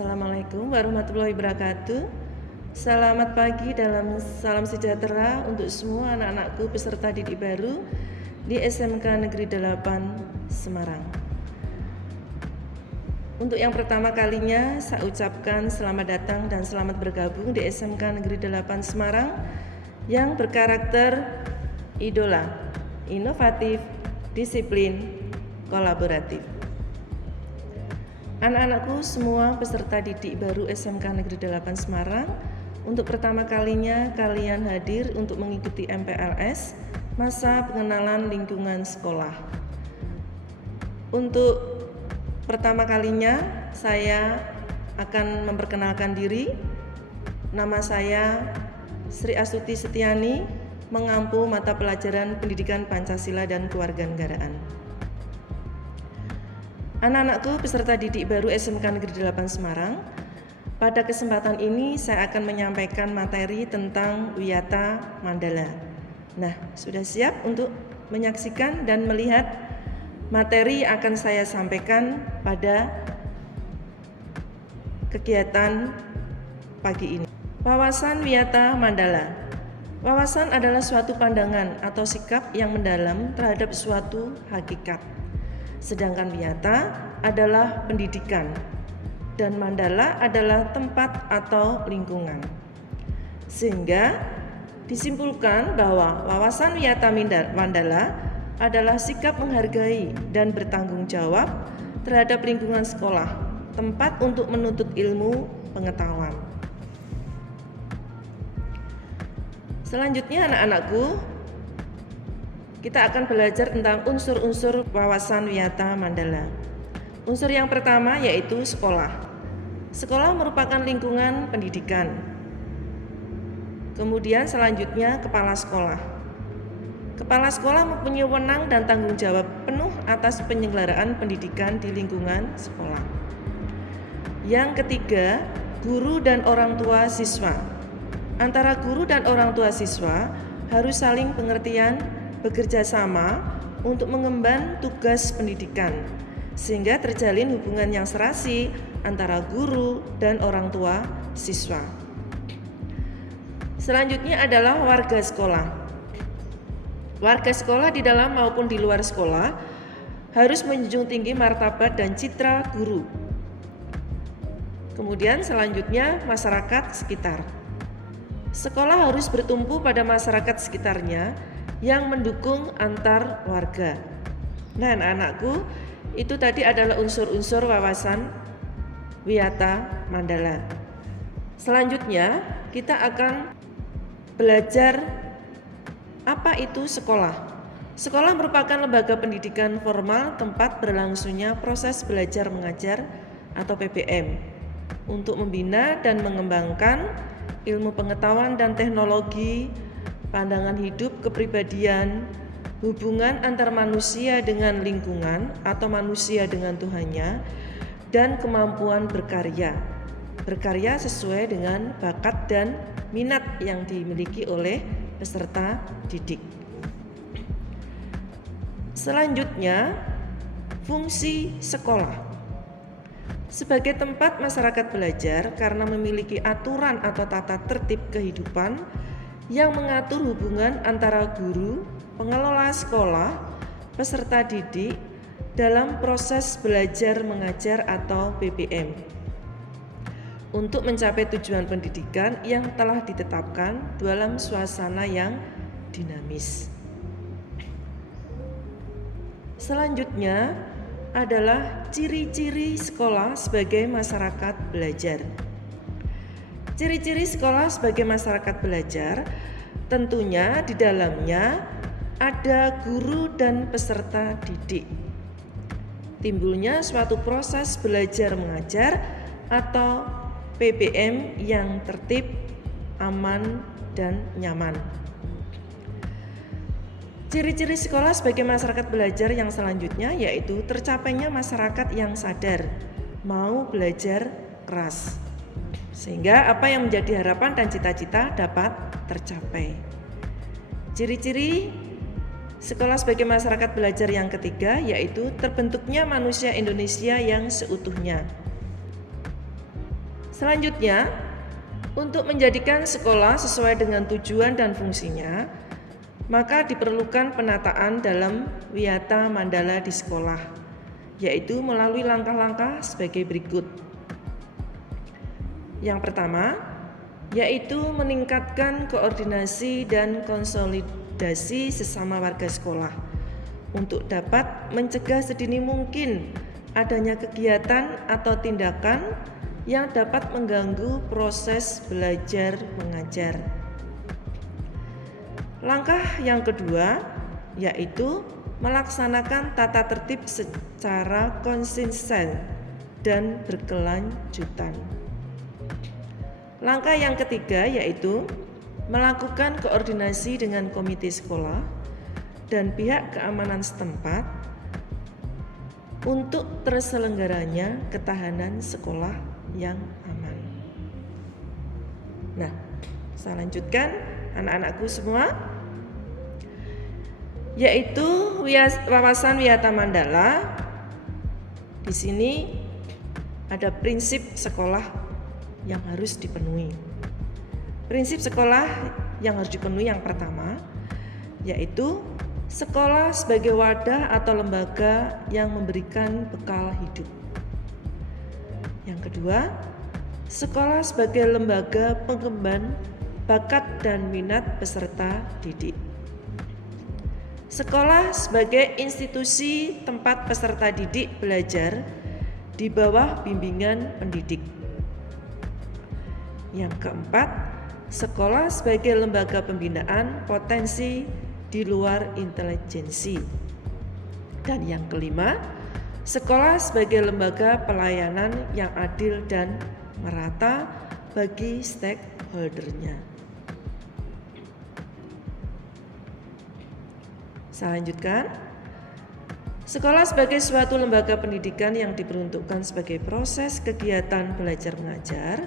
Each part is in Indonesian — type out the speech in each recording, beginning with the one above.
Assalamualaikum warahmatullahi wabarakatuh. Selamat pagi dalam salam sejahtera untuk semua anak-anakku peserta didik baru di SMK Negeri 8 Semarang. Untuk yang pertama kalinya saya ucapkan selamat datang dan selamat bergabung di SMK Negeri 8 Semarang yang berkarakter idola, inovatif, disiplin, kolaboratif. Anak-anakku semua peserta didik baru SMK Negeri 8 Semarang, untuk pertama kalinya kalian hadir untuk mengikuti MPLS, masa pengenalan lingkungan sekolah. Untuk pertama kalinya saya akan memperkenalkan diri. Nama saya Sri Astuti Setiani, mengampu mata pelajaran Pendidikan Pancasila dan Kewarganegaraan. Anak-anakku peserta didik baru SMK Negeri 8 Semarang, pada kesempatan ini saya akan menyampaikan materi tentang Wiyata Mandala. Nah, sudah siap untuk menyaksikan dan melihat materi yang akan saya sampaikan pada kegiatan pagi ini. Wawasan Wiyata Mandala. Wawasan adalah suatu pandangan atau sikap yang mendalam terhadap suatu hakikat. Sedangkan wiyata adalah pendidikan dan mandala adalah tempat atau lingkungan. Sehingga disimpulkan bahwa wawasan wiyata mandala adalah sikap menghargai dan bertanggung jawab terhadap lingkungan sekolah, tempat untuk menuntut ilmu pengetahuan. Selanjutnya anak-anakku, kita akan belajar tentang unsur-unsur wawasan wiyata mandala. Unsur yang pertama yaitu sekolah. Sekolah merupakan lingkungan pendidikan. Kemudian selanjutnya kepala sekolah. Kepala sekolah mempunyai wewenang dan tanggung jawab penuh atas penyelenggaraan pendidikan di lingkungan sekolah. Yang ketiga, guru dan orang tua siswa. Antara guru dan orang tua siswa harus saling pengertian, bekerja sama untuk mengemban tugas pendidikan, sehingga terjalin hubungan yang serasi antara guru dan orang tua siswa. Selanjutnya adalah warga sekolah. Warga sekolah di dalam maupun di luar sekolah harus menjunjung tinggi martabat dan citra guru. Kemudian selanjutnya masyarakat sekitar. Sekolah harus bertumpu pada masyarakat sekitarnya yang mendukung antar warga. Nah, anak-anakku, itu tadi adalah unsur-unsur wawasan wiyata mandala. Selanjutnya, kita akan belajar apa itu sekolah. Sekolah merupakan lembaga pendidikan formal tempat berlangsungnya proses belajar mengajar atau PBM untuk membina dan mengembangkan ilmu pengetahuan dan teknologi, pandangan hidup, kepribadian, hubungan antar manusia dengan lingkungan atau manusia dengan Tuhannya, dan kemampuan berkarya. Berkarya sesuai dengan bakat dan minat yang dimiliki oleh peserta didik. Selanjutnya, fungsi sekolah. Sebagai tempat masyarakat belajar karena memiliki aturan atau tata tertib kehidupan yang mengatur hubungan antara guru, pengelola sekolah, peserta didik dalam proses belajar mengajar atau PBM untuk mencapai tujuan pendidikan yang telah ditetapkan dalam suasana yang dinamis. Selanjutnya adalah ciri-ciri sekolah sebagai masyarakat belajar. Ciri-ciri sekolah sebagai masyarakat belajar tentunya di dalamnya ada guru dan peserta didik. Timbulnya suatu proses belajar mengajar atau PBM yang tertib, aman, dan nyaman. Ciri-ciri sekolah sebagai masyarakat belajar yang selanjutnya yaitu tercapainya masyarakat yang sadar, mau belajar keras. Sehingga apa yang menjadi harapan dan cita-cita dapat tercapai. Ciri-ciri sekolah sebagai masyarakat belajar yang ketiga yaitu terbentuknya manusia Indonesia yang seutuhnya. Selanjutnya, untuk menjadikan sekolah sesuai dengan tujuan dan fungsinya, maka diperlukan penataan dalam wiyata mandala di sekolah, yaitu melalui langkah-langkah sebagai berikut. Yang pertama, yaitu meningkatkan koordinasi dan konsolidasi sesama warga sekolah untuk dapat mencegah sedini mungkin adanya kegiatan atau tindakan yang dapat mengganggu proses belajar mengajar. Langkah yang kedua yaitu melaksanakan tata tertib secara konsisten dan berkelanjutan. Langkah yang ketiga yaitu melakukan koordinasi dengan komite sekolah dan pihak keamanan setempat untuk terselenggaranya ketahanan sekolah yang aman. Nah, saya lanjutkan anak-anakku semua, yaitu wawasan wiyata mandala. Di sini ada prinsip sekolah yang harus dipenuhi. Prinsip sekolah yang harus dipenuhi yang pertama yaitu sekolah sebagai wadah atau lembaga yang memberikan bekal hidup. Yang kedua, sekolah sebagai lembaga pengemban bakat dan minat peserta didik. Sekolah sebagai institusi tempat peserta didik belajar di bawah bimbingan pendidik. Yang keempat, sekolah sebagai lembaga pembinaan potensi di luar intelijensi. Dan yang kelima, sekolah sebagai lembaga pelayanan yang adil dan merata bagi stakeholder-nya. Saya lanjutkan. Sekolah sebagai suatu lembaga pendidikan yang diperuntukkan sebagai proses kegiatan belajar mengajar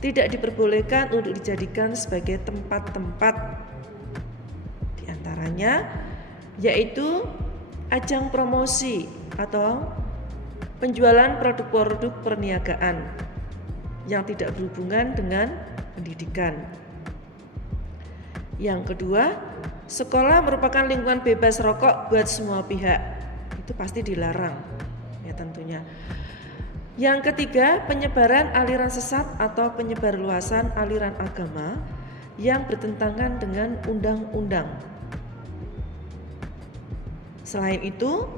tidak diperbolehkan untuk dijadikan sebagai tempat-tempat di antaranya yaitu ajang promosi atau penjualan produk-produk perniagaan yang tidak berhubungan dengan pendidikan. Yang kedua, sekolah merupakan lingkungan bebas rokok buat semua pihak. Itu pasti dilarang, ya tentunya. Yang ketiga, penyebaran aliran sesat atau penyebarluasan aliran agama yang bertentangan dengan undang-undang. Selain itu,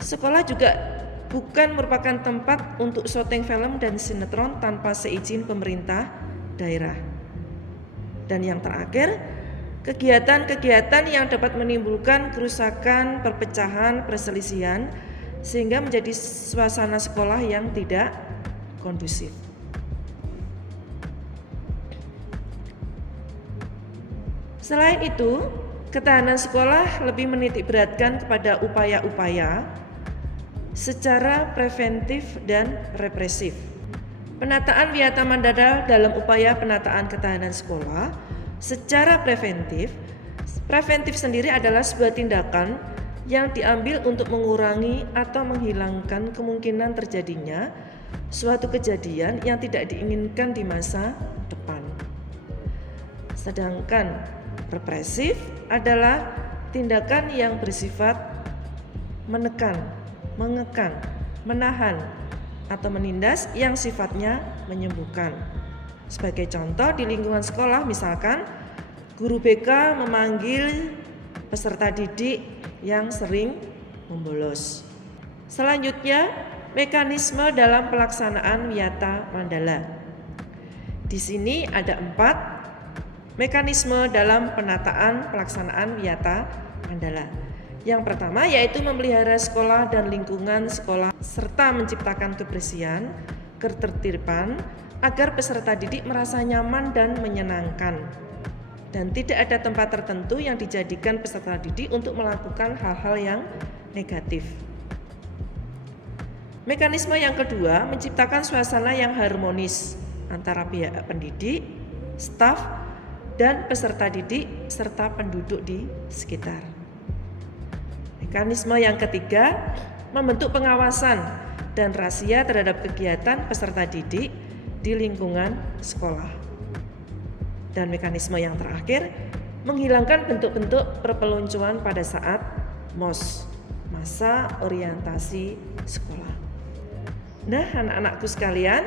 sekolah juga bukan merupakan tempat untuk syuting film dan sinetron tanpa seizin pemerintah daerah. Dan yang terakhir, kegiatan-kegiatan yang dapat menimbulkan kerusakan, perpecahan, perselisihan sehingga menjadi suasana sekolah yang tidak kondusif. Selain itu, ketahanan sekolah lebih menitikberatkan kepada upaya-upaya secara preventif dan represif. Penataan wiyata mandala dalam upaya penataan ketahanan sekolah secara preventif sendiri adalah sebuah tindakan yang diambil untuk mengurangi atau menghilangkan kemungkinan terjadinya suatu kejadian yang tidak diinginkan di masa depan. Sedangkan represif adalah tindakan yang bersifat menekan, mengekang, menahan, atau menindas yang sifatnya menyembuhkan. Sebagai contoh di lingkungan sekolah, misalkan guru BK memanggil peserta didik yang sering membolos. Selanjutnya, mekanisme dalam pelaksanaan wiyata mandala. Di sini ada 4 mekanisme dalam penataan pelaksanaan wiyata mandala. Yang pertama yaitu memelihara sekolah dan lingkungan sekolah serta menciptakan kebersihan, ketertiban agar peserta didik merasa nyaman dan menyenangkan. Dan tidak ada tempat tertentu yang dijadikan peserta didik untuk melakukan hal-hal yang negatif. Mekanisme yang kedua, menciptakan suasana yang harmonis antara pihak pendidik, staf, dan peserta didik serta penduduk di sekitar. Mekanisme yang ketiga, membentuk pengawasan dan razia terhadap kegiatan peserta didik di lingkungan sekolah. Dan mekanisme yang terakhir, menghilangkan bentuk-bentuk perpeloncoan pada saat MOS, masa orientasi sekolah. Nah, anak-anakku sekalian,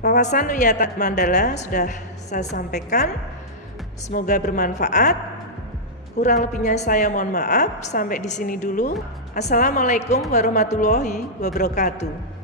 wawasan Wiyata Mandala sudah saya sampaikan. Semoga bermanfaat. Kurang lebihnya saya mohon maaf. Sampai di sini dulu. Assalamualaikum warahmatullahi wabarakatuh.